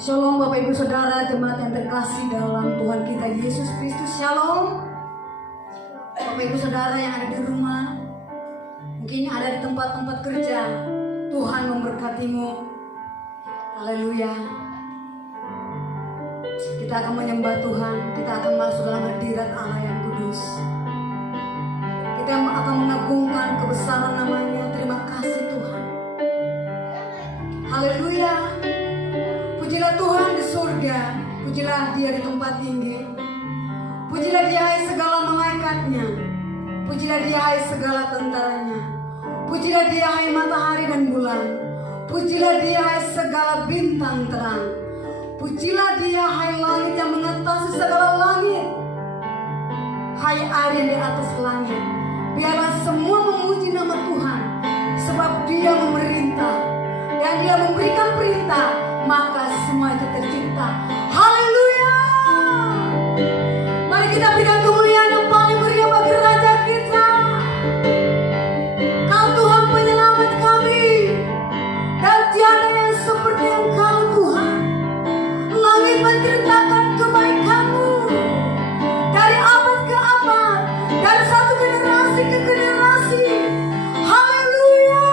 Shalom Bapak Ibu Saudara jemaat yang terkasih dalam Tuhan kita Yesus Kristus. Shalom Bapak Ibu Saudara yang ada di rumah, mungkin ada di tempat-tempat kerja. Tuhan memberkatimu. Haleluya. Kita akan menyembah Tuhan. Kita akan masuk dalam hadirat Allah yang kudus. Kita akan mengagungkan kebesaran namanya. Terima kasih Tuhan. Haleluya. Pujilah Tuhan di surga, pujilah Dia di tempat tinggi. Pujilah Dia hai segala malaikatnya, pujilah Dia hai segala tentaranya. Pujilah Dia hai matahari dan bulan, pujilah Dia hai segala bintang terang. Pujilah Dia hai langit yang mengatasi segala langit, hai air yang di atas langit. Biarlah semua memuji nama Tuhan, sebab Dia memerintah dan Dia memberikan perintah, maka semua itu tercipta. Haleluya. Mari kita berikan kemuliaan yang paling meriah bagi Raja kita. Kau Tuhan penyelamat kami, dan tiada yang seperti Engkau Tuhan. Langit menceritakan kebaikan-Mu dari abad ke abad, dari satu generasi ke generasi. Haleluya.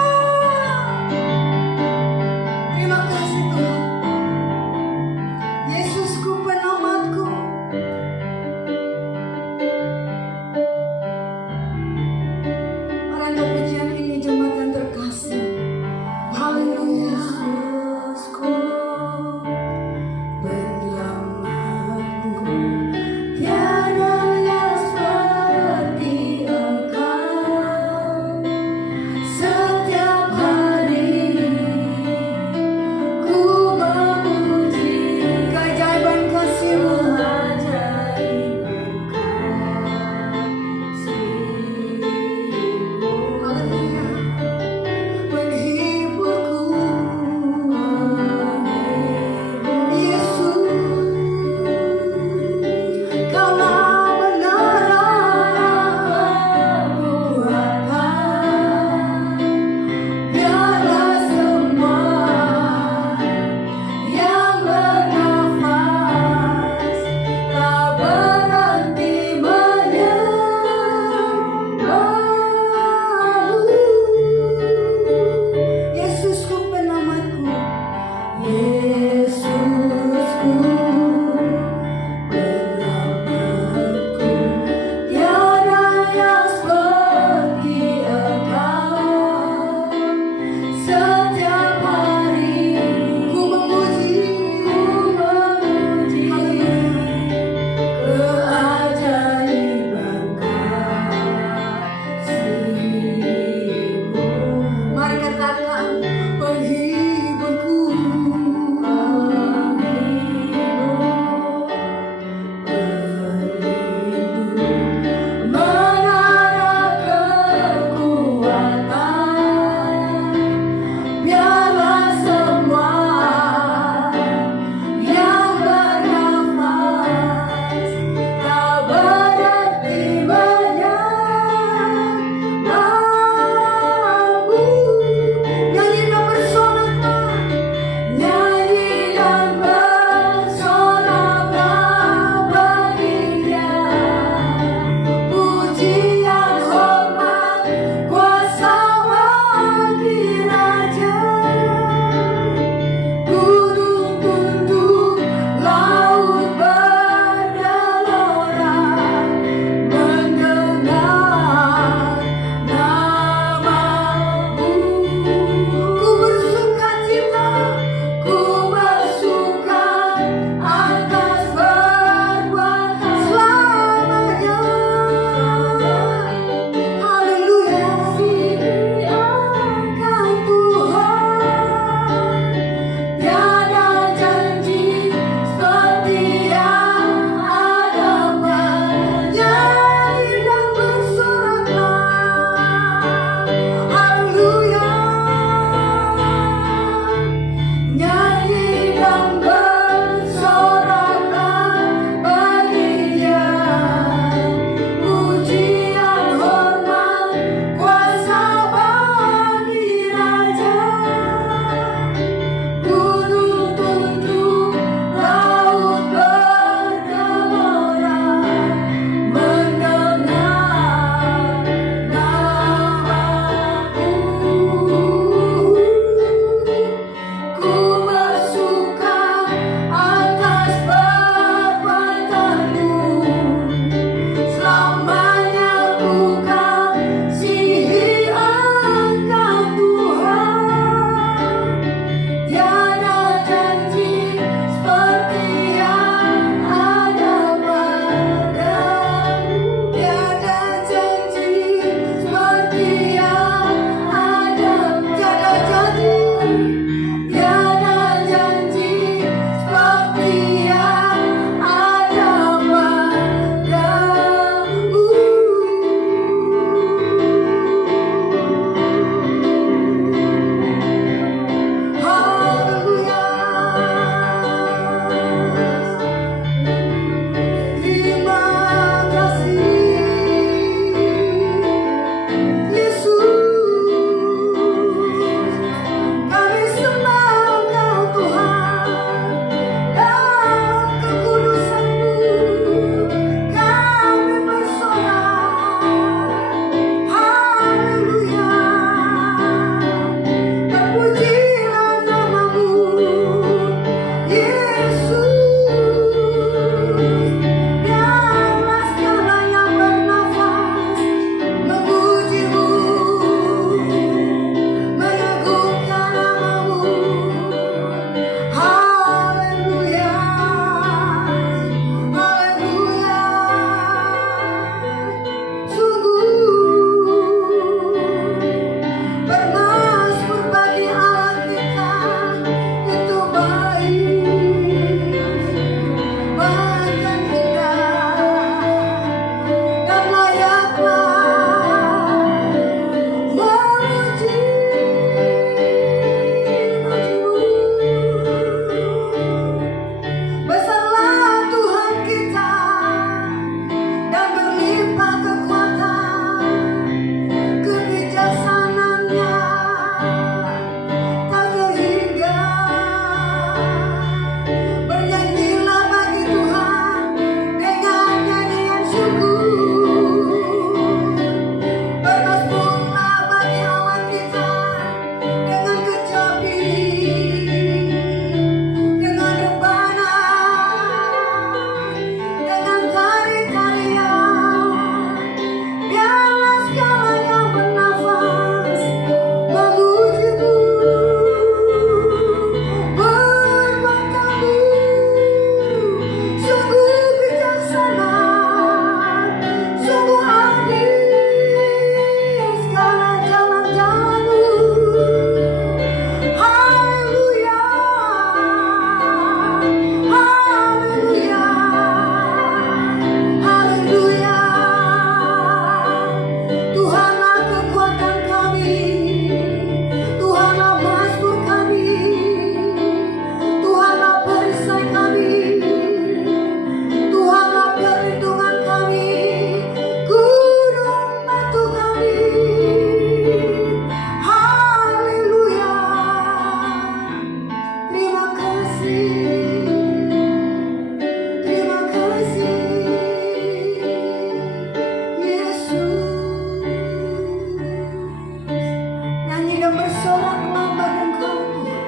bersoraklah bagi Engkau Tuhan.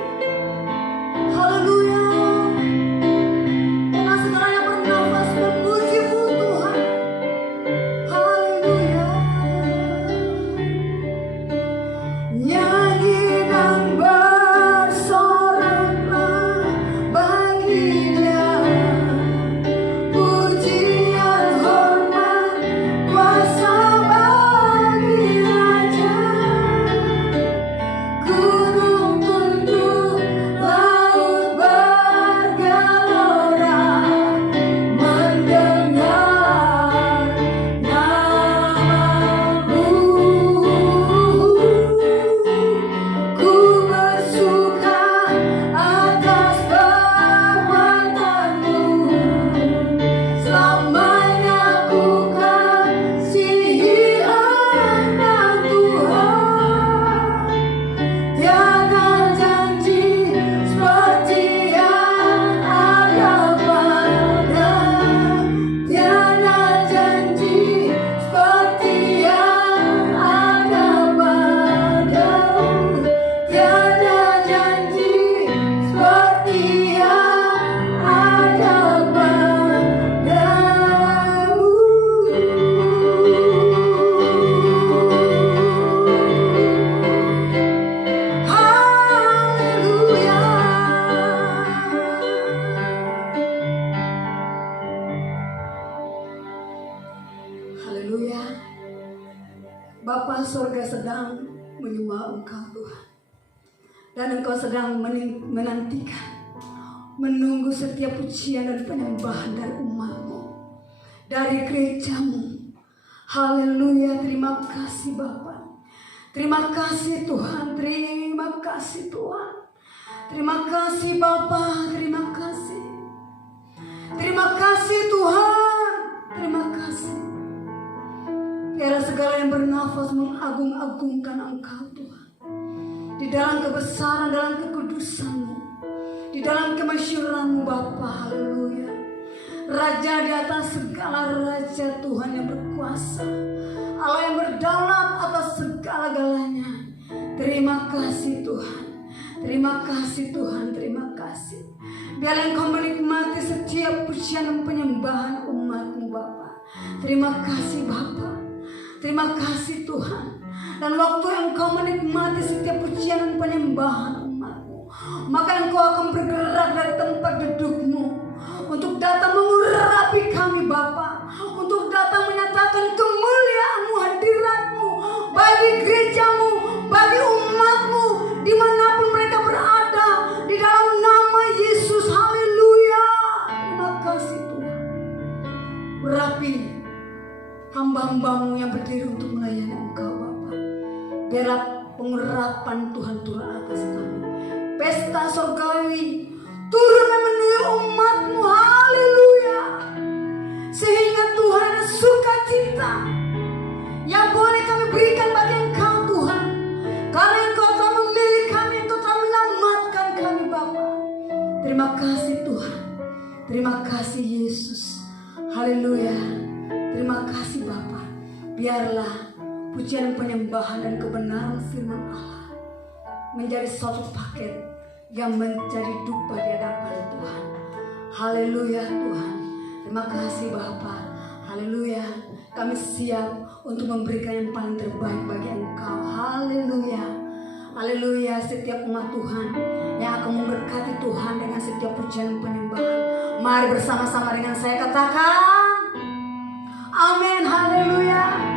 Haleluya. Karena segalanya bernafas memuji-Mu Tuhan. Haleluya. Nyanyi dan bersoraklah bagi Dia. Pujian, hormat, kuasa bagi Raja. Gunung tunduk, laut bergelora, mendengar nama-Mu. Ku bersuka atas perbuatan-Mu. Selamanya ku kasihi Engkau Tuhan. Tiada janji seperti yang ada pada. Tiada janji seperti yang ada pada. Tiada janji seperti yang ada padamu. Haleluya. Haleluya. Bapa surga sedang menyembah Engkau Tuhan. Dan Engkau sedang menantikan, menunggu setiap pujian dan penyembahan dari umat-Mu, dari gereja-Mu. Haleluya. Terima kasih Bapa. Terima kasih Tuhan. Terima kasih Tuhan. Terima kasih Bapa. Terima kasih. Terima kasih Tuhan. Terima kasih. Biarlah segala yang bernafas mengagung-agungkan Engkau Tuhan. Di dalam kebesaran, dalam kekudusan-Mu, di dalam kemasyuran-Mu Bapa. Haleluya. Raja di atas segala raja, Tuhan yang berkuasa, Allah yang berdaulat atas segala-galanya. Terima kasih Tuhan. Terima kasih Tuhan. Terima kasih. Biarlah Engkau menikmati setiap pujian dan penyembahan umat-Mu Bapa. Terima kasih Bapa. Terima kasih Tuhan. Dan waktu Engkau menikmati setiap pujian dan penyembahan umat-Mu, maka Engkau akan bergerak dari tempat duduk-Mu untuk datang mengurapi kami Bapa, untuk datang menyatakan kemuliaan-Mu, hadirat-Mu bagi gereja-Mu, bagi umat-Mu dimanapun mereka berada, di dalam nama Yesus. Haleluya. Terima kasih Tuhan. Urapi hamba-hamba-Mu yang berdiri untuk melayani Engkau Bapa. Biarlah pengurapan Tuhan turun atas kami. Pesta surgawi turun memenuhi umat-Mu. Haleluya. Sehingga Tuhan ada sukacita yang boleh kami berikan bagi Engkau Tuhan. Karena Engkau telah memilih kami, Engkau telah menyelamatkan kami Bapa. Terima kasih Tuhan. Terima kasih Yesus. Haleluya. Terima kasih Bapa. Biarlah pujian, penyembahan dan kebenaran firman Allah menjadi suatu paket yang menjadi dupa di hadapan Tuhan. Haleluya Tuhan. Terima kasih Bapa. Haleluya. Kami siap untuk memberikan yang paling terbaik bagi Engkau. Haleluya. Haleluya. Setiap umat Tuhan yang akan memberkati Tuhan dengan setiap pujian penyembahan, mari bersama-sama dengan saya katakan amin. Haleluya.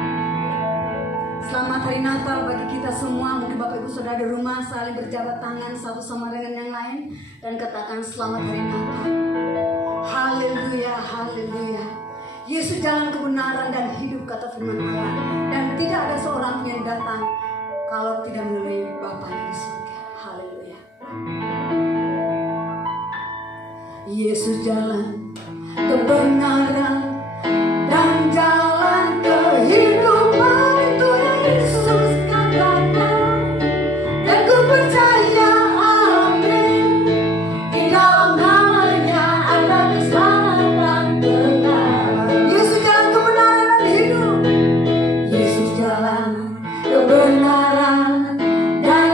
Selamat hari Natal bagi kita semua. Mungkin Bapak Ibu Saudara di rumah saling berjabat tangan satu sama dengan yang lain dan katakan selamat hari Natal. Haleluya. Haleluya. Yesus jalan kebenaran dan hidup, kata firman Allah, dan tidak ada seorang pun yang datang kalau tidak melalui Bapa di surga. Haleluya. Yesus jalan kebenaran dan jalan kehidupan, itu Yesus katakan, dan ku percaya amin, di dalam namanya ada keselamatan kekal. Yesus jalan kebenaran dan hidup. Yesus jalan kebenaran dan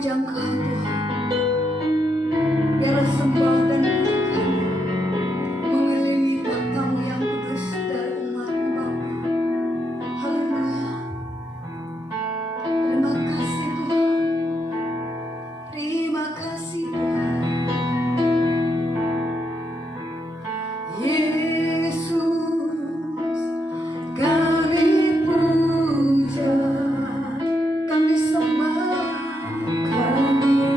memuja Engkau Tuhan. Biarlah sembah dan pujikan mengelilingi takhta-Mu yang kudus dari umat-Mu Bapa. Haleluya. Terima kasih Tuhan. Terima kasih Tuhan. Yesus, kami puja, kami sembah, kami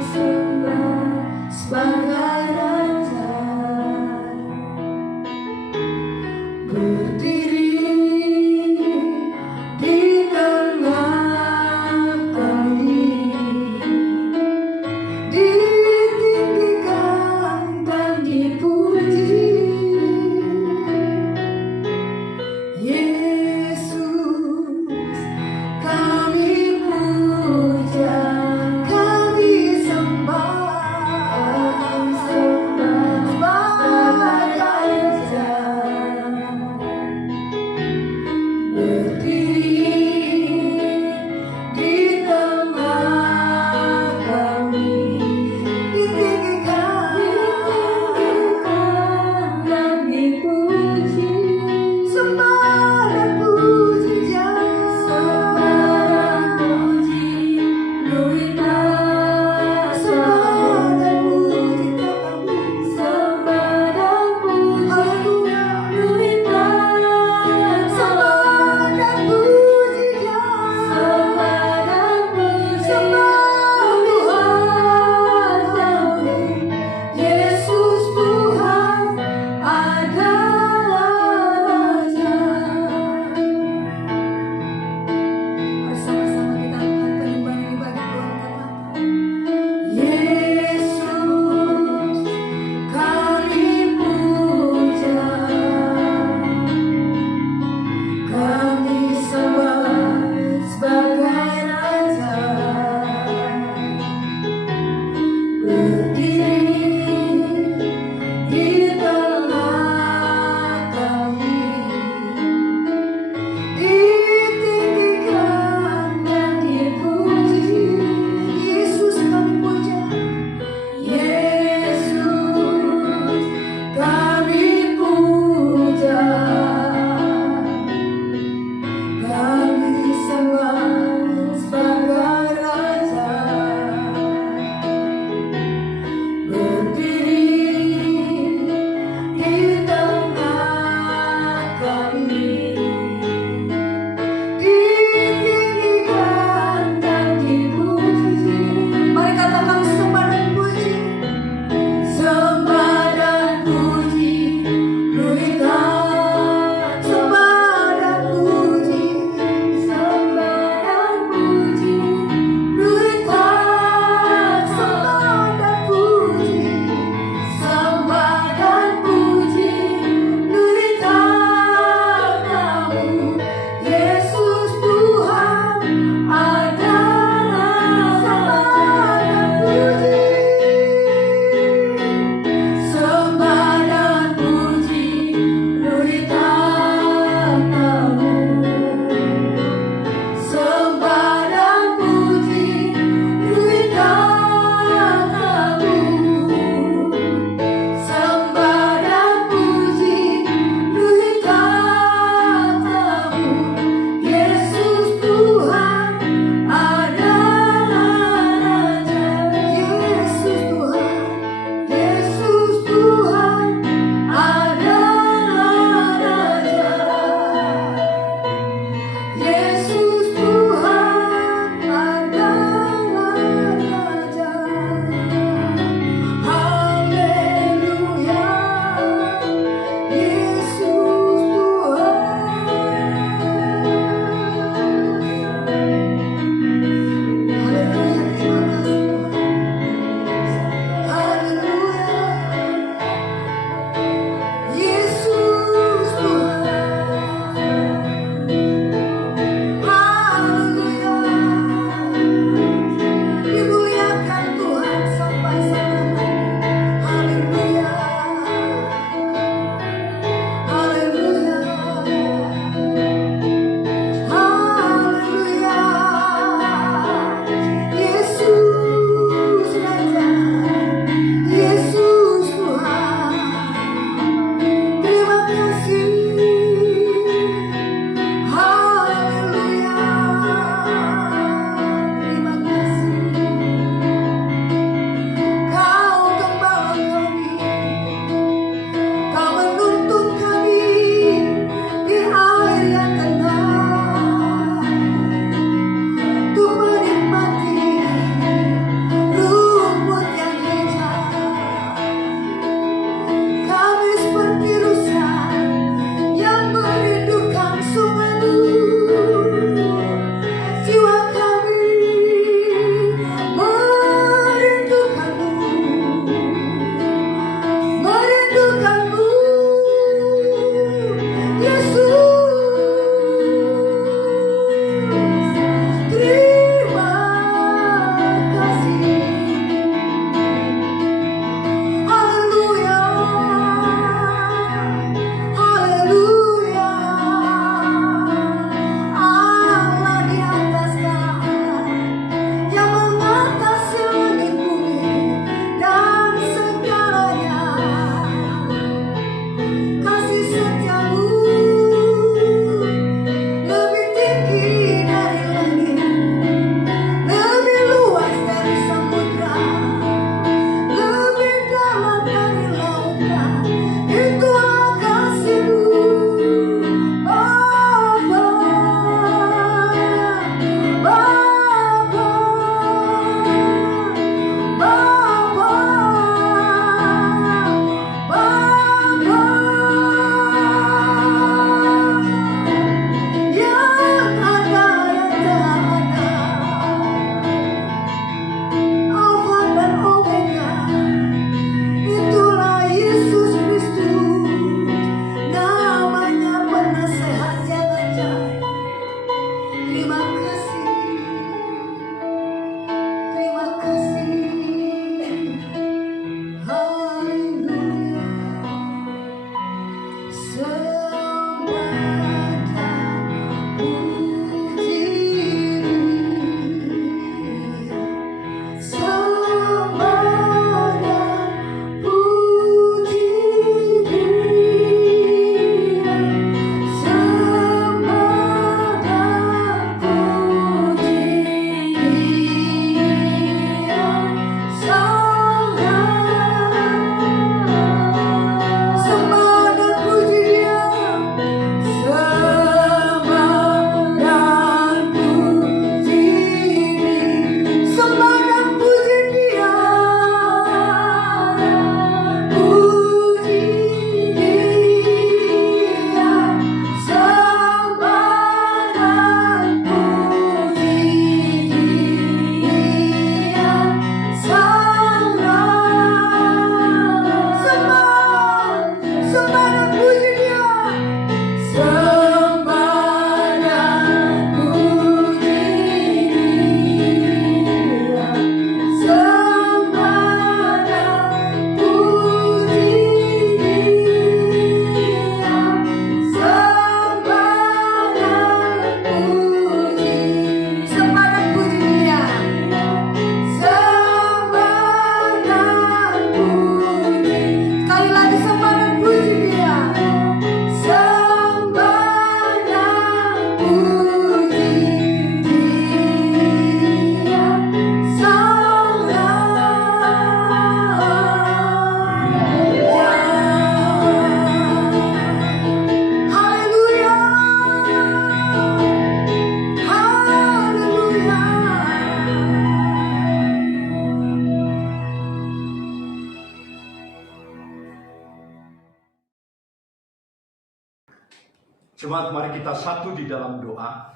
Jemaat, mari kita satu di dalam doa.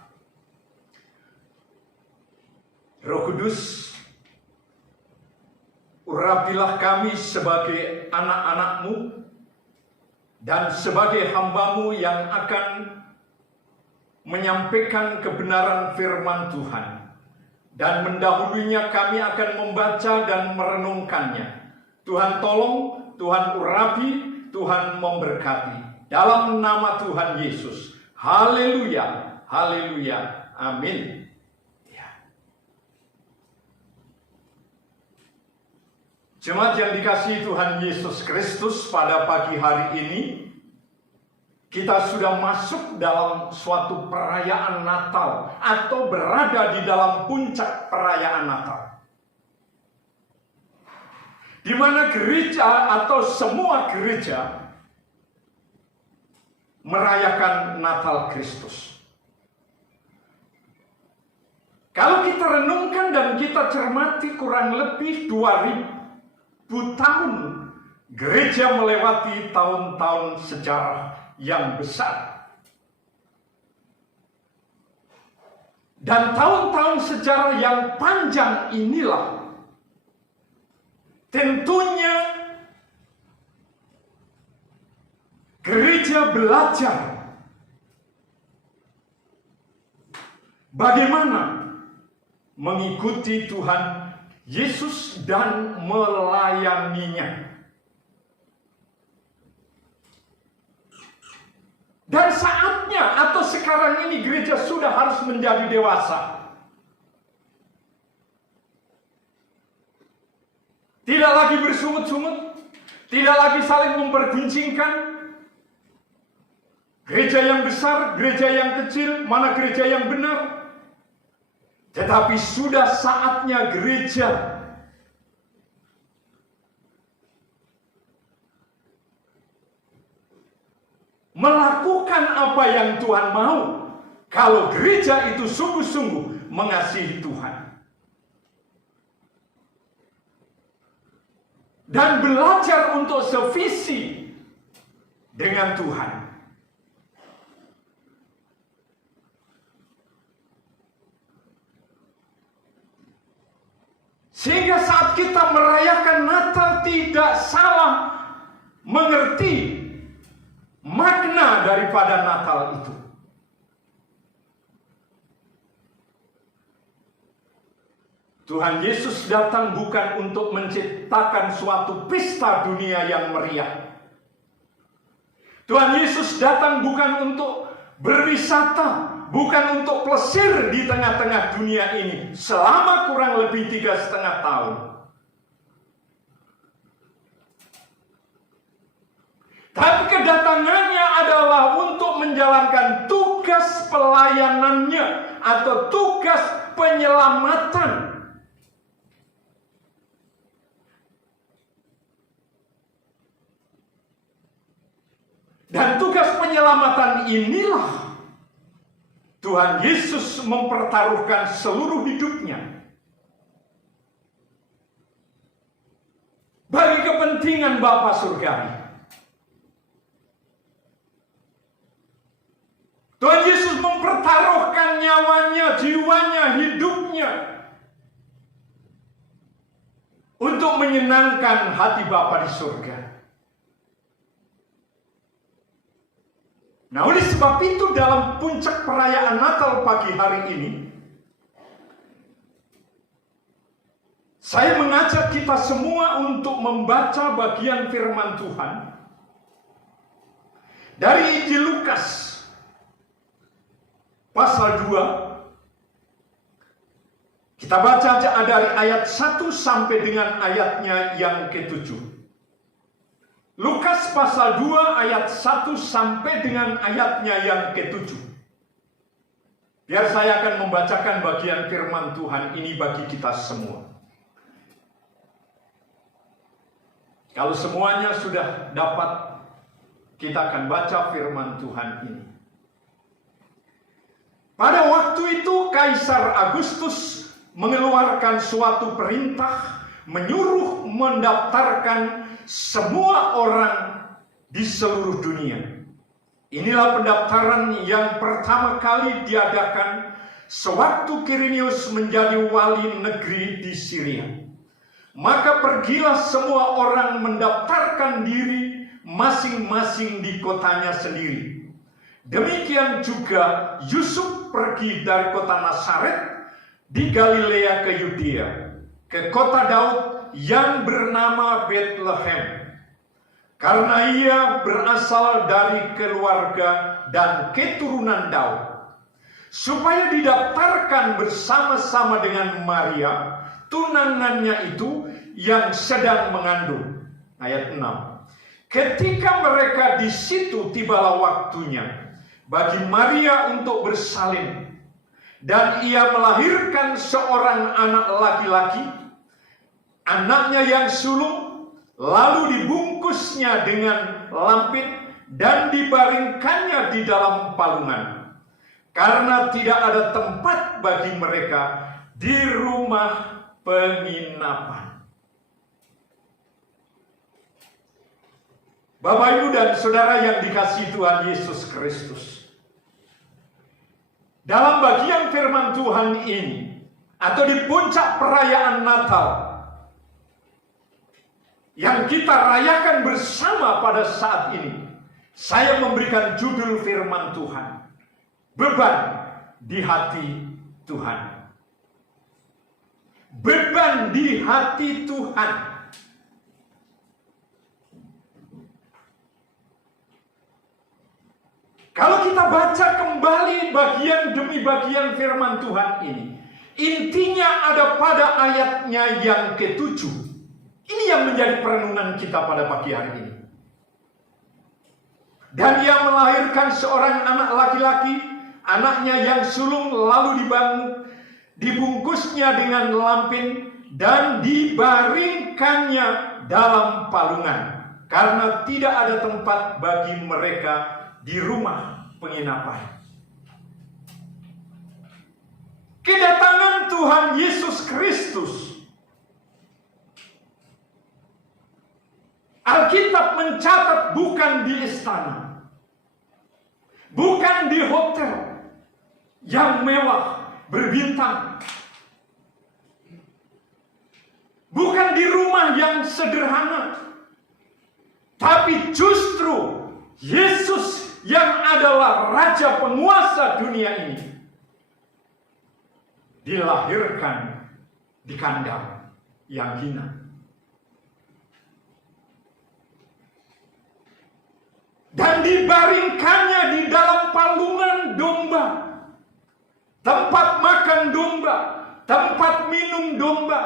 Roh Kudus, urapilah kami sebagai anak-anak-Mu dan sebagai hamba-Mu yang akan menyampaikan kebenaran firman Tuhan. Dan mendahulunya kami akan membaca dan merenungkannya. Tuhan tolong, Tuhan urapi, Tuhan memberkati. Dalam nama Tuhan Yesus. Haleluya, haleluya, amin. Ya. Jemaat yang dikasihi Tuhan Yesus Kristus, pada pagi hari ini kita sudah masuk dalam suatu perayaan Natal atau berada di dalam puncak perayaan Natal, di mana gereja atau semua gereja merayakan Natal Kristus. Kalau kita renungkan dan kita cermati, kurang lebih 2000 tahun gereja melewati tahun-tahun sejarah yang besar. Dan tahun-tahun sejarah yang panjang inilah tentunya gereja belajar bagaimana mengikuti Tuhan Yesus dan melayaninya. Dan saatnya atau sekarang ini gereja sudah harus menjadi dewasa. Tidak lagi bersungut-sungut, tidak lagi saling memperguncingkan. Gereja yang besar, gereja yang kecil, mana gereja yang benar. Tetapi sudah saatnya gereja melakukan apa yang Tuhan mau. Kalau gereja itu sungguh-sungguh mengasihi Tuhan dan belajar untuk sevisi dengan Tuhan. Sehingga saat kita merayakan Natal tidak salah mengerti makna daripada Natal itu. Tuhan Yesus datang bukan untuk menciptakan suatu pesta dunia yang meriah. Tuhan Yesus datang bukan untuk berwisata, bukan untuk plesir di tengah-tengah dunia ini selama kurang lebih 3,5 tahun. Tapi kedatangannya adalah untuk menjalankan tugas pelayanannya atau tugas penyelamatan. Dan tugas penyelamatan inilah Tuhan Yesus mempertaruhkan seluruh hidupnya bagi kepentingan Bapa Surgawi. Tuhan Yesus mempertaruhkan nyawanya, jiwanya, hidupnya untuk menyenangkan hati Bapa di surga. Nah, oleh sebab itu dalam puncak perayaan Natal pagi hari ini, saya mengajak kita semua untuk membaca bagian firman Tuhan dari Injil Lukas pasal 2. Kita baca dari ayat 1 sampai dengan ayatnya yang ke-7. Lukas pasal 2 ayat 1 sampai dengan ayatnya yang ke-7. Biar saya akan membacakan bagian firman Tuhan ini bagi kita semua. Kalau semuanya sudah dapat, kita akan baca firman Tuhan ini. Pada waktu itu Kaisar Agustus mengeluarkan suatu perintah menyuruh mendaftarkan semua orang di seluruh dunia. Inilah pendaftaran yang pertama kali diadakan sewaktu Quirinius menjadi wali negeri di Syria. Maka pergilah semua orang mendaftarkan diri masing-masing di kotanya sendiri. Demikian juga Yusuf pergi dari kota Nazaret di Galilea ke Yudea, ke kota Daud yang bernama Bethlehem, karena ia berasal dari keluarga dan keturunan Daud, supaya didaftarkan bersama-sama dengan Maria, tunangannya itu yang sedang mengandung. Ayat 6. Ketika mereka di situ, tibalah waktunya bagi Maria untuk bersalin, dan ia melahirkan seorang anak laki-laki, anaknya yang sulung, lalu dibungkusnya dengan lampit dan dibaringkannya di dalam palungan, karena tidak ada tempat bagi mereka di rumah penginapan. Bapak, Ibu, dan Saudara yang dikasihi Tuhan Yesus Kristus, dalam bagian firman Tuhan ini, atau di puncak perayaan Natal yang kita rayakan bersama pada saat ini, saya memberikan judul firman Tuhan, beban di hati Tuhan. Beban di hati Tuhan. Kalau kita baca kembali bagian demi bagian firman Tuhan ini, intinya ada pada ayatnya yang ke-7. Ini yang menjadi perenungan kita pada pagi hari ini. Dan ia melahirkan seorang anak laki-laki, anaknya yang sulung, lalu dibungkusnya dengan lampin dan dibaringkannya dalam palungan, karena tidak ada tempat bagi mereka di rumah penginapan. Kedatangan Tuhan Yesus Kristus, Alkitab mencatat, bukan di istana, bukan di hotel yang mewah berbintang, bukan di rumah yang sederhana, tapi justru Yesus yang adalah Raja penguasa dunia ini dilahirkan di kandang yang hina. Dan dibaringkannya di dalam palungan domba, tempat makan domba, tempat minum domba,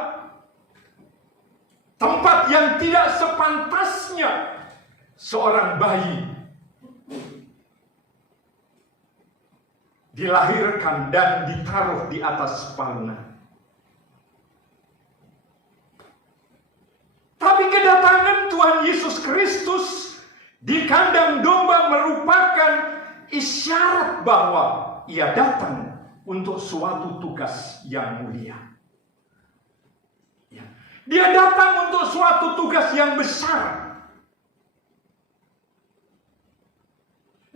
tempat yang tidak sepantasnya seorang bayi dilahirkan dan ditaruh di atas palungan. Tapi kedatangan Tuhan Yesus Kristus di kandang domba merupakan isyarat bahwa ia datang untuk suatu tugas yang mulia. Dia datang untuk suatu tugas yang besar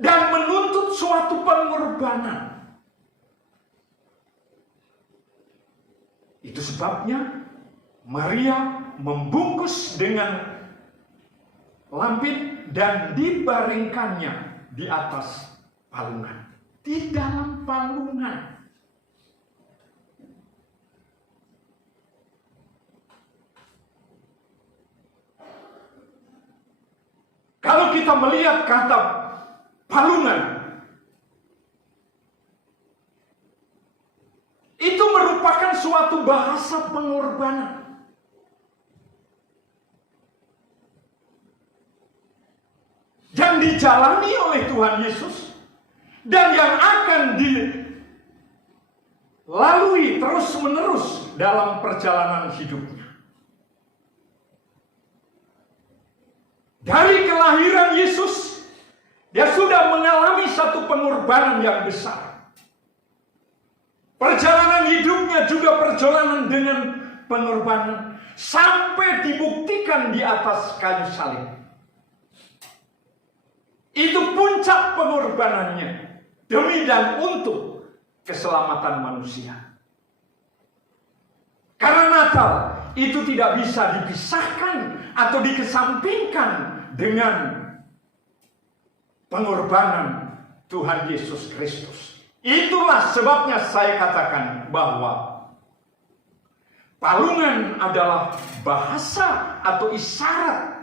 dan menuntut suatu pengorbanan. Itu sebabnya Maria membungkus dengan lampin dan dibaringkannya di atas palungan, di dalam palungan. Kalau kita melihat kata palungan, itu merupakan suatu bahasa pengorbanan. Yang dijalani oleh Tuhan Yesus dan yang akan dilalui terus-menerus dalam perjalanan hidupnya. Dari kelahiran Yesus, dia sudah mengalami satu pengorbanan yang besar. Perjalanan hidupnya juga perjalanan dengan pengorbanan sampai dibuktikan di atas kayu salib. Itu puncak pengorbanannya demi dan untuk keselamatan manusia. Karena Natal itu tidak bisa dipisahkan atau dikesampingkan dengan pengorbanan Tuhan Yesus Kristus. Itulah sebabnya saya katakan bahwa palungan adalah bahasa atau isyarat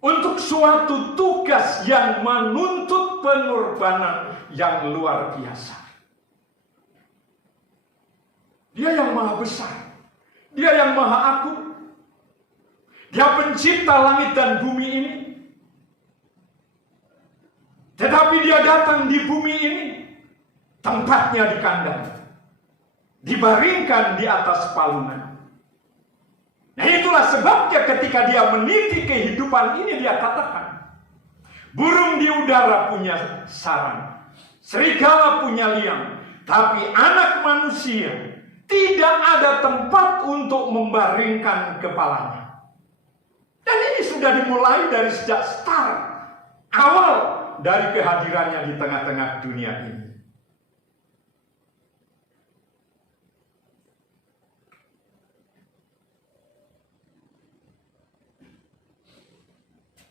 untuk suatu tugas yang menuntut pengorbanan yang luar biasa. Dia yang maha besar, Dia yang maha agung, Dia pencipta langit dan bumi ini. Tetapi Dia datang di bumi ini, tempatnya di kandang, dibaringkan di atas palungan. Nah, itulah sebabnya ketika Dia meniti kehidupan ini, Dia katakan, burung di udara punya sarang, serigala punya liang, tapi anak manusia tidak ada tempat untuk membaringkan kepalanya. Dan ini sudah dimulai dari sejak start, awal dari kehadirannya di tengah-tengah dunia ini.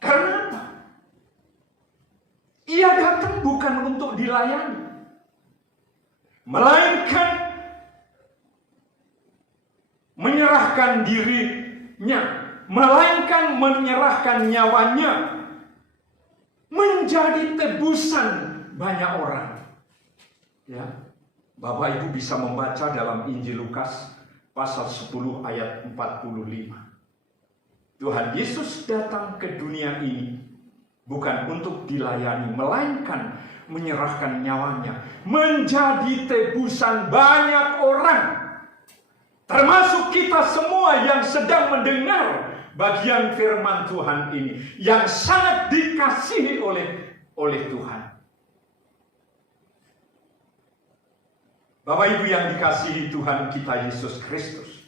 Karena apa? Ia datang bukan untuk dilayani, melainkan menyerahkan dirinya, melainkan menyerahkan nyawanya menjadi tebusan banyak orang. Ya, Bapak Ibu bisa membaca dalam Injil Lukas pasal 10 ayat 45. Tuhan Yesus datang ke dunia ini bukan untuk dilayani, melainkan menyerahkan nyawanya menjadi tebusan banyak orang. Termasuk kita semua yang sedang mendengar bagian firman Tuhan ini, yang sangat dikasihi oleh Tuhan. Bapak Ibu yang dikasihi Tuhan kita Yesus Kristus,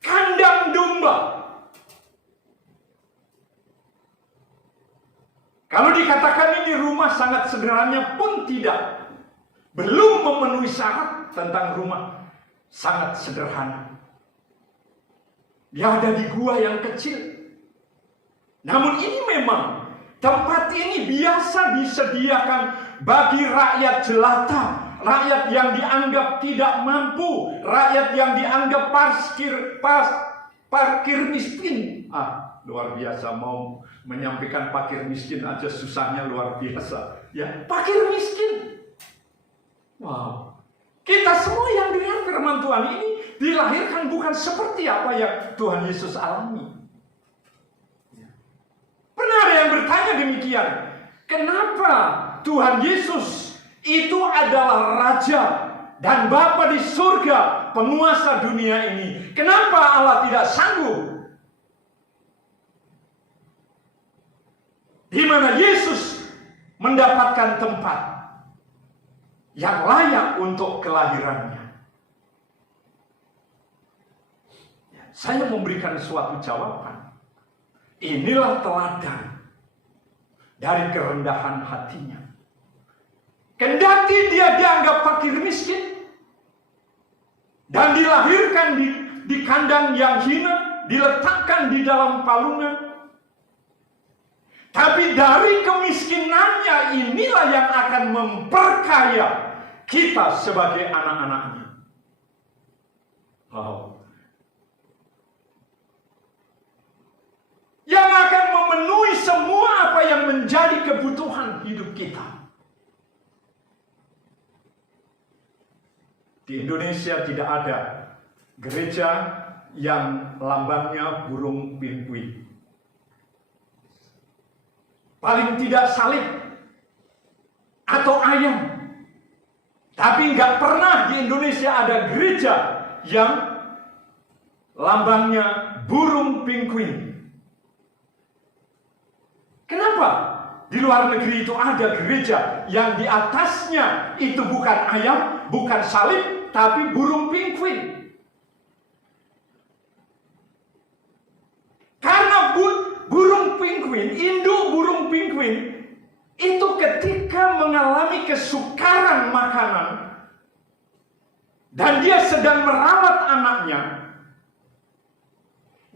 kandang domba. Kalau dikatakan ini rumah sangat sederhana pun tidak, belum memenuhi syarat tentang rumah. Sangat sederhana. Dia ada di gua yang kecil. Namun ini memang tempat ini biasa disediakan bagi rakyat jelata, rakyat yang dianggap tidak mampu, rakyat yang dianggap parkir miskin. Luar biasa, mau menyampaikan parkir miskin aja susahnya luar biasa. Ya, parkir miskin. Wow. Kita semua yang dengar firman Tuhan ini dilahirkan bukan seperti apa yang Tuhan Yesus alami. Pernah ada yang bertanya demikian, kenapa Tuhan Yesus itu adalah Raja dan Bapa di surga, penguasa dunia ini? Kenapa Allah tidak sanggup? Di mana Yesus mendapatkan tempat yang layak untuk kelahirannya. Saya memberikan suatu jawaban. Inilah teladan dari kerendahan hatinya. Kendati dia dianggap fakir miskin dan dilahirkan di kandang yang hina, diletakkan di dalam palungan, tapi dari kemiskinannya inilah yang akan memperkaya kita sebagai anak-anaknya. Wow. Yang akan memenuhi semua apa yang menjadi kebutuhan hidup kita. Di Indonesia tidak ada gereja yang lambangnya burung pinguin. Paling tidak salib atau ayam. Tapi nggak pernah di Indonesia ada gereja yang lambangnya burung pinguin. Kenapa? Di luar negeri itu ada gereja yang di atasnya itu bukan ayam, bukan salib, tapi burung pinguin. penguin, induk burung penguin, itu ketika mengalami kesukaran makanan, dan dia sedang merawat anaknya,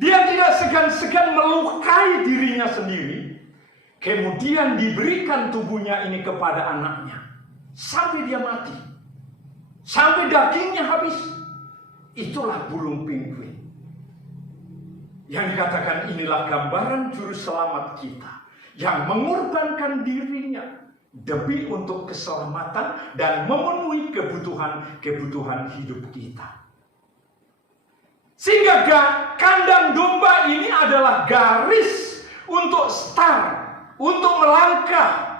dia tidak segan-segan melukai dirinya sendiri, kemudian diberikan tubuhnya ini kepada anaknya, sampai dia mati, sampai dagingnya habis. Itulah burung penguin. Yang dikatakan inilah gambaran juru selamat kita, yang mengorbankan dirinya demi untuk keselamatan dan memenuhi kebutuhan hidup kita. Sehingga kandang domba ini adalah garis untuk start, untuk melangkah,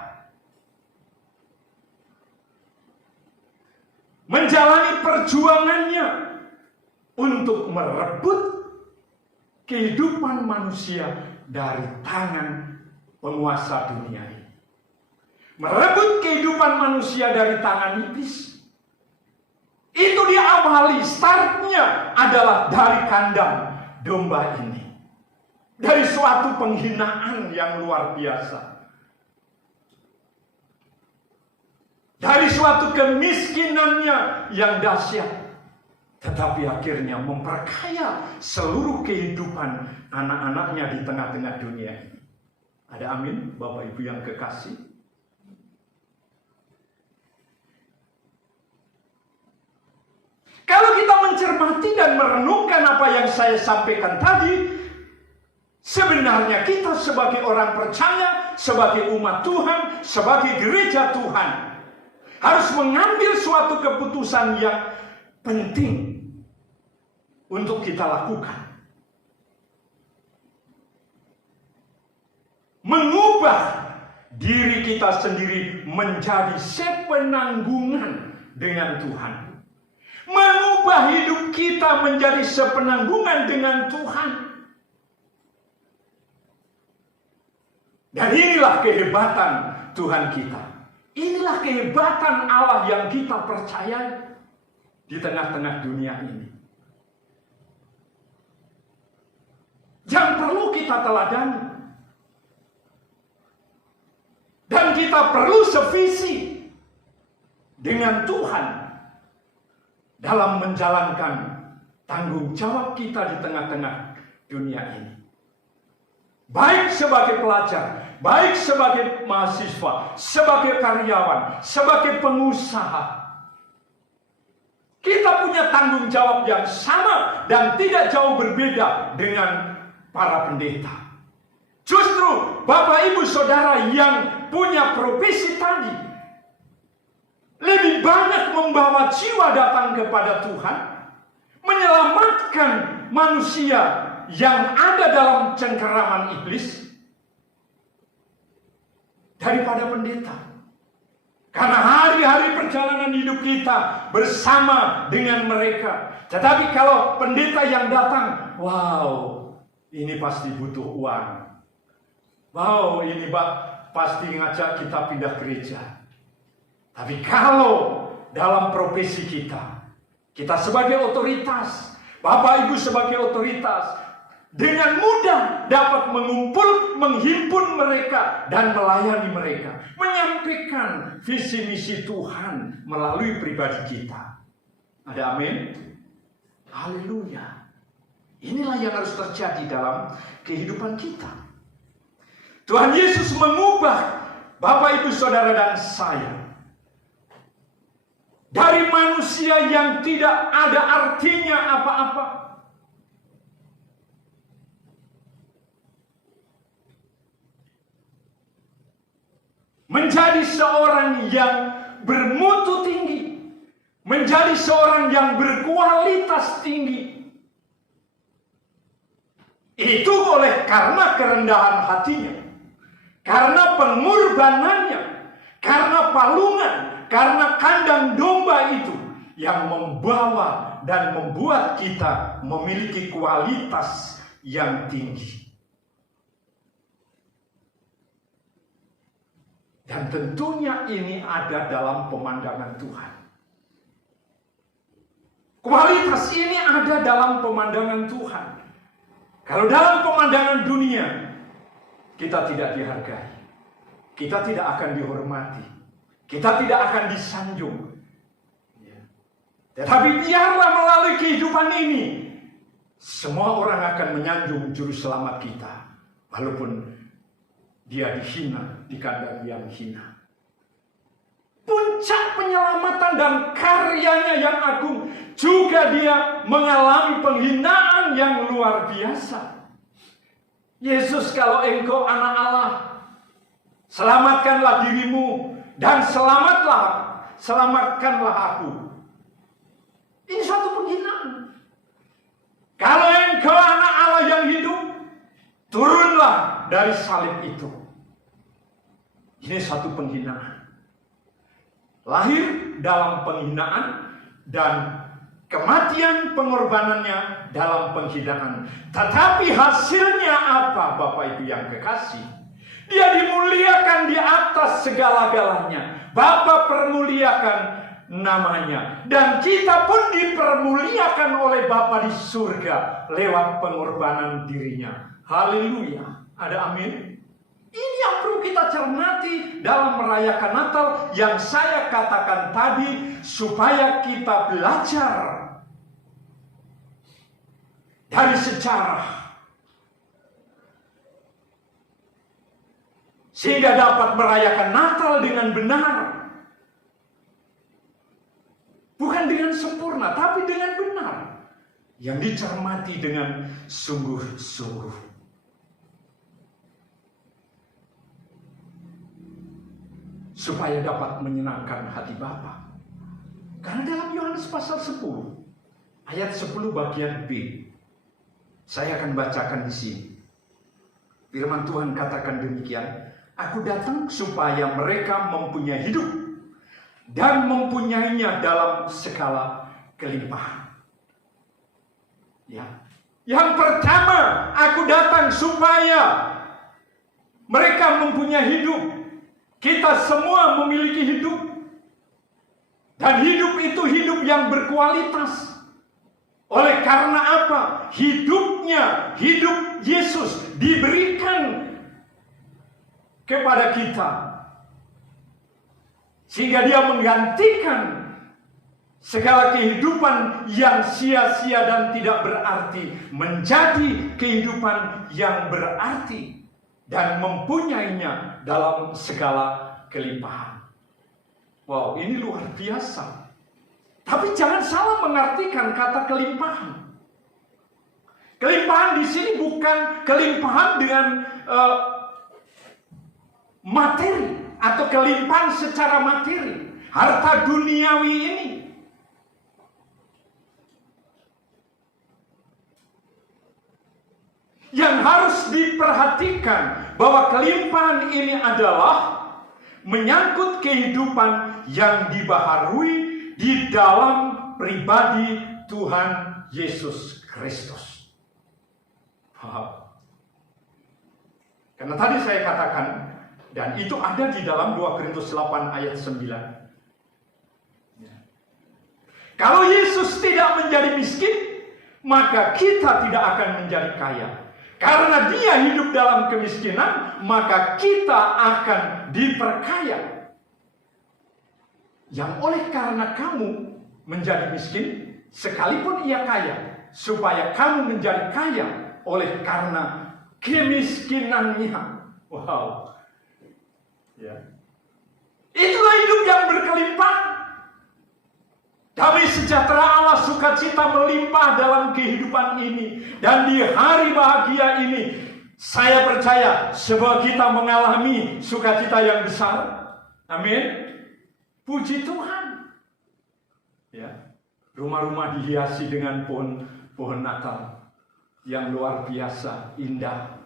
menjalani perjuangannya untuk merebut kehidupan manusia dari tangan penguasa dunia ini. Merebut kehidupan manusia dari tangan iblis. Itu diawali, startnya adalah dari kandang domba ini. Dari suatu penghinaan yang luar biasa. Dari suatu kemiskinannya yang dahsyat. Tetapi akhirnya memperkaya seluruh kehidupan anak-anaknya di tengah-tengah dunia ini. Ada amin, Bapak Ibu yang kekasih? Kalau kita mencermati dan merenungkan apa yang saya sampaikan tadi, sebenarnya kita sebagai orang percaya, sebagai umat Tuhan, sebagai gereja Tuhan, harus mengambil suatu keputusan yang penting untuk kita lakukan. Mengubah diri kita sendiri menjadi sepenanggungan dengan Tuhan. Mengubah hidup kita menjadi sepenanggungan dengan Tuhan. Dan inilah kehebatan Tuhan kita. Inilah kehebatan Allah yang kita percayai di tengah-tengah dunia ini. Yang perlu kita teladani. Dan kita perlu sevisi dengan Tuhan dalam menjalankan tanggung jawab kita di tengah-tengah dunia ini. Baik sebagai pelajar, baik sebagai mahasiswa, sebagai karyawan, sebagai pengusaha. Kita punya tanggung jawab yang sama dan tidak jauh berbeda dengan para pendeta. Justru Bapak Ibu Saudara yang punya profesi tadi lebih banyak membawa jiwa datang kepada Tuhan, menyelamatkan manusia yang ada dalam cengkeraman iblis daripada pendeta. Karena hari-hari perjalanan hidup kita bersama dengan mereka. Tetapi kalau pendeta yang datang, wow, ini pasti butuh uang. Wow, ini pasti ngajak kita pindah gereja. Tapi kalau dalam profesi kita sebagai otoritas, Bapak Ibu sebagai otoritas, dengan mudah dapat menghimpun mereka dan melayani mereka, menyampaikan visi misi Tuhan melalui pribadi kita. Ada amin? Haleluya. Inilah yang harus terjadi dalam kehidupan kita. Tuhan Yesus mengubah Bapak Ibu Saudara dan saya dari manusia yang tidak ada artinya apa-apa menjadi seorang yang bermutu tinggi, menjadi seorang yang berkualitas tinggi. Itu oleh karena kerendahan hatinya, karena pengorbanannya, karena palungan, karena kandang domba itu yang membawa dan membuat kita memiliki kualitas yang tinggi. Dan tentunya ini ada dalam pemandangan Tuhan. Kualitas ini ada dalam pemandangan Tuhan. Kalau dalam pemandangan dunia, kita tidak dihargai, kita tidak akan dihormati, kita tidak akan disanjung. Tetapi biarlah melalui kehidupan ini, semua orang akan menyanjung juru selamat kita, walaupun dia dihina di kandang yang hina. Puncak penyelamatan dan karyanya yang agung, juga dia mengalami penghinaan yang luar biasa. Yesus, kalau engkau anak Allah, selamatkanlah dirimu dan selamatkanlah aku. Ini suatu penghinaan. Kalau engkau anak Allah yang hidup, turunlah dari salib itu. Ini suatu penghinaan. Lahir dalam penghinaan dan kematian pengorbanannya dalam penghinaan. Tetapi hasilnya apa, Bapak Ibu yang kekasih? Dia dimuliakan di atas segala-galanya. Bapa permuliakan namanya. Dan kita pun dipermuliakan oleh Bapa di surga lewat pengorbanan dirinya. Haleluya. Ada amin? Ini yang perlu kita cermati dalam merayakan Natal yang saya katakan tadi, supaya kita belajar dari sejarah sehingga dapat merayakan Natal dengan benar. Bukan dengan sempurna, tapi dengan benar. Yang dicermati dengan sungguh-sungguh. Supaya dapat menyenangkan hati Bapa. Karena dalam Yohanes pasal 10, ayat 10 bagian B, saya akan bacakan di sini. Firman Tuhan katakan demikian, aku datang supaya mereka mempunyai hidup dan mempunyainya dalam segala kelimpahan. Ya. Yang pertama, aku datang supaya mereka mempunyai hidup. Kita semua memiliki hidup. Dan hidup itu hidup yang berkualitas. Oleh karena apa? Hidup Yesus diberikan kepada kita. Sehingga dia menggantikan segala kehidupan yang sia-sia dan tidak berarti menjadi kehidupan yang berarti dan mempunyainya dalam segala kelimpahan. Wow, ini luar biasa. Tapi jangan salah mengartikan kata kelimpahan. Kelimpahan di sini bukan kelimpahan dengan materi atau kelimpahan secara materi, harta duniawi ini. Yang harus diperhatikan bahwa kelimpahan ini adalah menyangkut kehidupan yang dibaharui di dalam pribadi Tuhan Yesus Kristus. Karena tadi saya katakan, dan itu ada di dalam 2 Korintus 8 ayat 9. Kalau Yesus tidak menjadi miskin, maka kita tidak akan menjadi kaya. Karena dia hidup dalam kemiskinan, maka kita akan diperkaya. Yang oleh karena kamu menjadi miskin, sekalipun ia kaya, supaya kamu menjadi kaya oleh karena kemiskinannya. Wow. Ya. Itulah hidup yang berkelimpahan. Damai sejahtera Allah, sukacita melimpah dalam kehidupan ini. Dan di hari bahagia ini, saya percaya sebab kita mengalami sukacita yang besar. Amin. Puji Tuhan. Ya. Rumah-rumah dihiasi dengan pohon Natal yang luar biasa indah.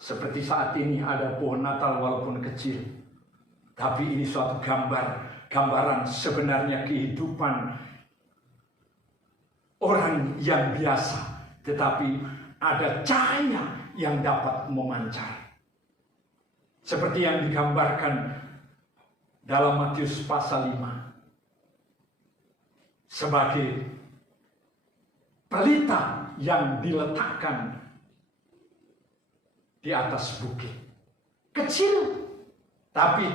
Seperti saat ini ada pohon Natal walaupun kecil. Tapi ini suatu gambaran sebenarnya kehidupan orang yang biasa, tetapi ada cahaya yang dapat memancar. Seperti yang digambarkan dalam Matius pasal 5. Sebagai pelita yang diletakkan di atas bukit. kecil, tapi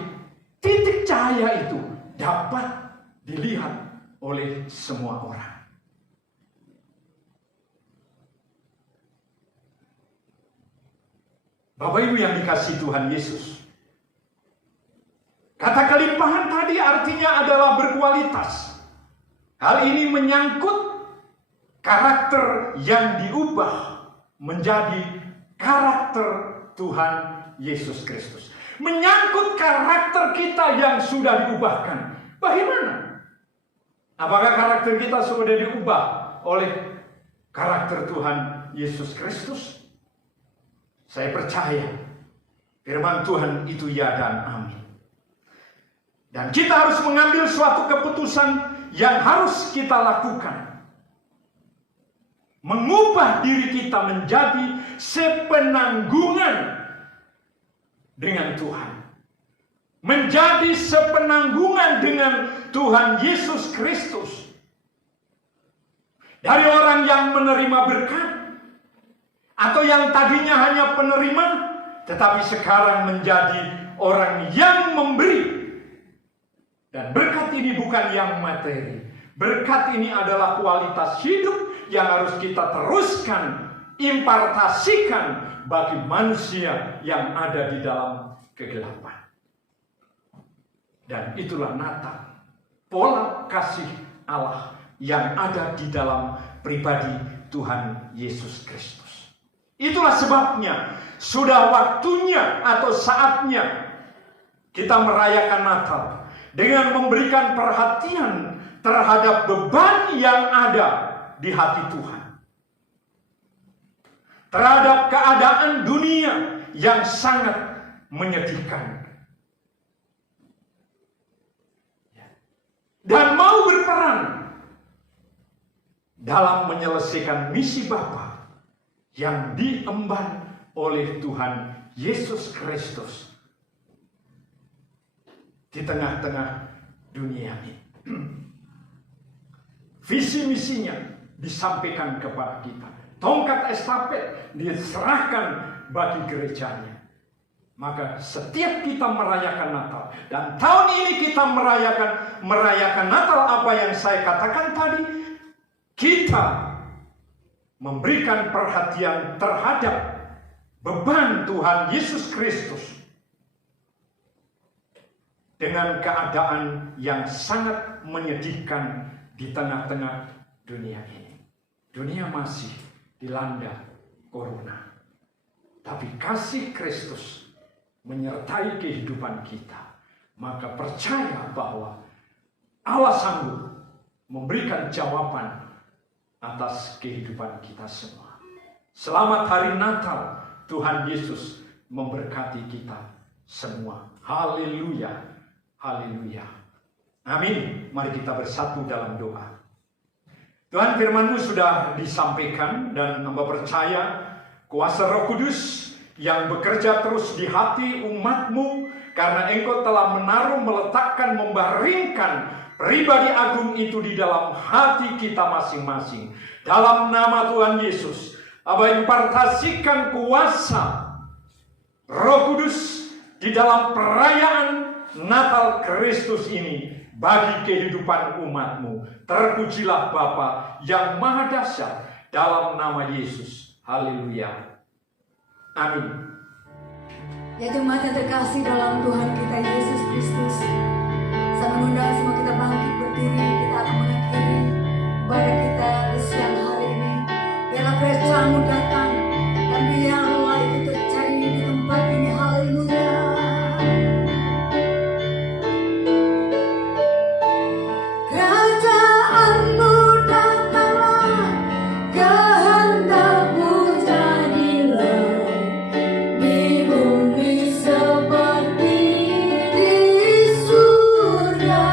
titik cahaya itu dapat dilihat oleh semua orang. Bapak Ibu yang dikasihi Tuhan Yesus, kata kelimpahan tadi artinya adalah berkualitas. Hal ini menyangkut karakter yang diubah menjadi karakter Tuhan Yesus Kristus. Menyangkut karakter kita yang sudah diubahkan. Bagaimana? Apakah karakter kita sudah diubah oleh karakter Tuhan Yesus Kristus? Saya percaya firman Tuhan itu ya dan amin. Dan kita harus mengambil suatu keputusan yang harus kita lakukan. Mengubah diri kita menjadi sepenanggungan dengan Tuhan. Menjadi sepenanggungan dengan Tuhan Yesus Kristus. Dari orang yang menerima berkat, atau yang tadinya hanya penerima, tetapi sekarang menjadi orang yang memberi. Dan berkat ini bukan yang materi. Berkat ini adalah kualitas hidup yang harus kita teruskan, impartasikan bagi manusia yang ada di dalam kegelapan. Dan itulah Natal, pola kasih Allah yang ada di dalam pribadi Tuhan Yesus Kristus. Itulah sebabnya sudah waktunya atau saatnya kita merayakan Natal dengan memberikan perhatian terhadap beban yang ada di hati Tuhan. Terhadap keadaan dunia yang sangat menyedihkan. Dan mau berperan dalam menyelesaikan misi Bapa yang diemban oleh Tuhan Yesus Kristus di tengah-tengah dunia ini. Visi misinya disampaikan kepada kita. Tongkat estafet diserahkan bagi gerejanya. Maka setiap kita merayakan Natal, dan tahun ini kita merayakan Natal apa yang saya katakan tadi, kita memberikan perhatian terhadap beban Tuhan Yesus Kristus dengan keadaan yang sangat menyedihkan di tengah-tengah dunia ini. Dunia masih dilanda corona, tapi kasih Kristus menyertai kehidupan kita. Maka percaya bahwa Allah sanggup memberikan jawaban atas kehidupan kita semua. Selamat hari Natal. Tuhan Yesus memberkati kita semua. Haleluya. Haleluya. Amin. Mari kita bersatu dalam doa. Tuhan, firman-Mu sudah disampaikan dan hamba percaya kuasa Roh Kudus yang bekerja terus di hati umat-Mu, karena Engkau telah menaruh, meletakkan, membaringkan pribadi agung itu di dalam hati kita masing-masing. Dalam nama Tuhan Yesus, Aba impartasikan kuasa Roh Kudus di dalam perayaan Natal Kristus ini bagi kehidupan umat-Mu. Terpujilah Bapa yang Maha Dahsyat, dalam nama Yesus. Haleluya. Amin. Ya jemaat yang terkasih dalam Tuhan kita Yesus Kristus, saya mengundang semua kita bangkit berdiri. Kita akan mengakhiri ibadah kita di siang hari ini. Biarlah gereja-Mu datang dan biarlah itu terjadi di tempat ini. Haleluya. Kerajaan-Mu datanglah, kehendak-Mu jadilah di bumi seperti di surga.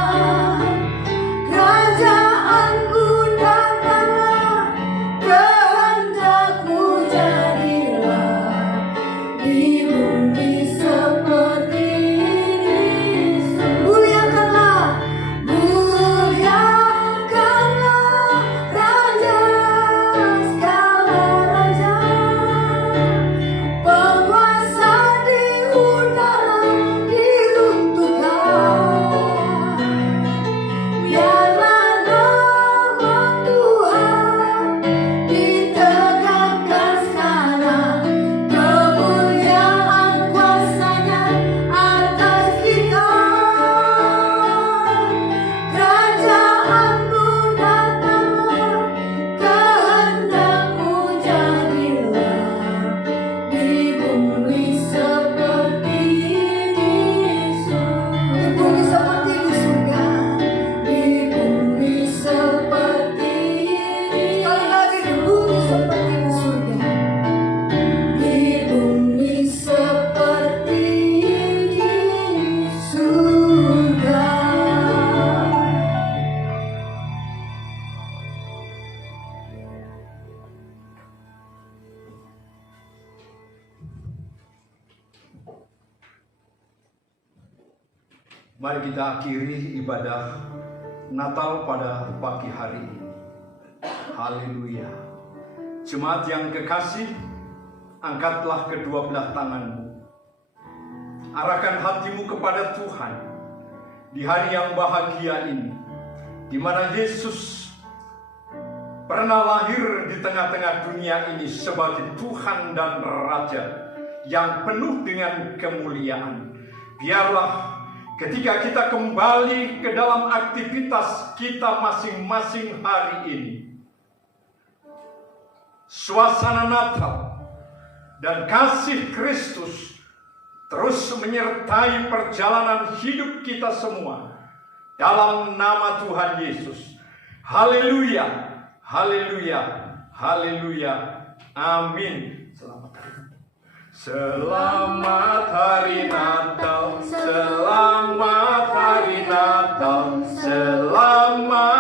Mari kita akhiri ibadah Natal pada pagi hari ini. Haleluya. Jemaat yang kekasih, angkatlah kedua belah tanganmu. Arahkan hatimu kepada Tuhan di hari yang bahagia ini, di mana Yesus pernah lahir di tengah-tengah dunia ini sebagai Tuhan dan Raja yang penuh dengan kemuliaan. Biarlah ketika kita kembali ke dalam aktivitas kita masing-masing hari ini, suasana Natal dan kasih Kristus terus menyertai perjalanan hidup kita semua. Dalam nama Tuhan Yesus. Haleluya, haleluya, haleluya. Amin. Selamat hari Natal, selamat hari Natal, selamat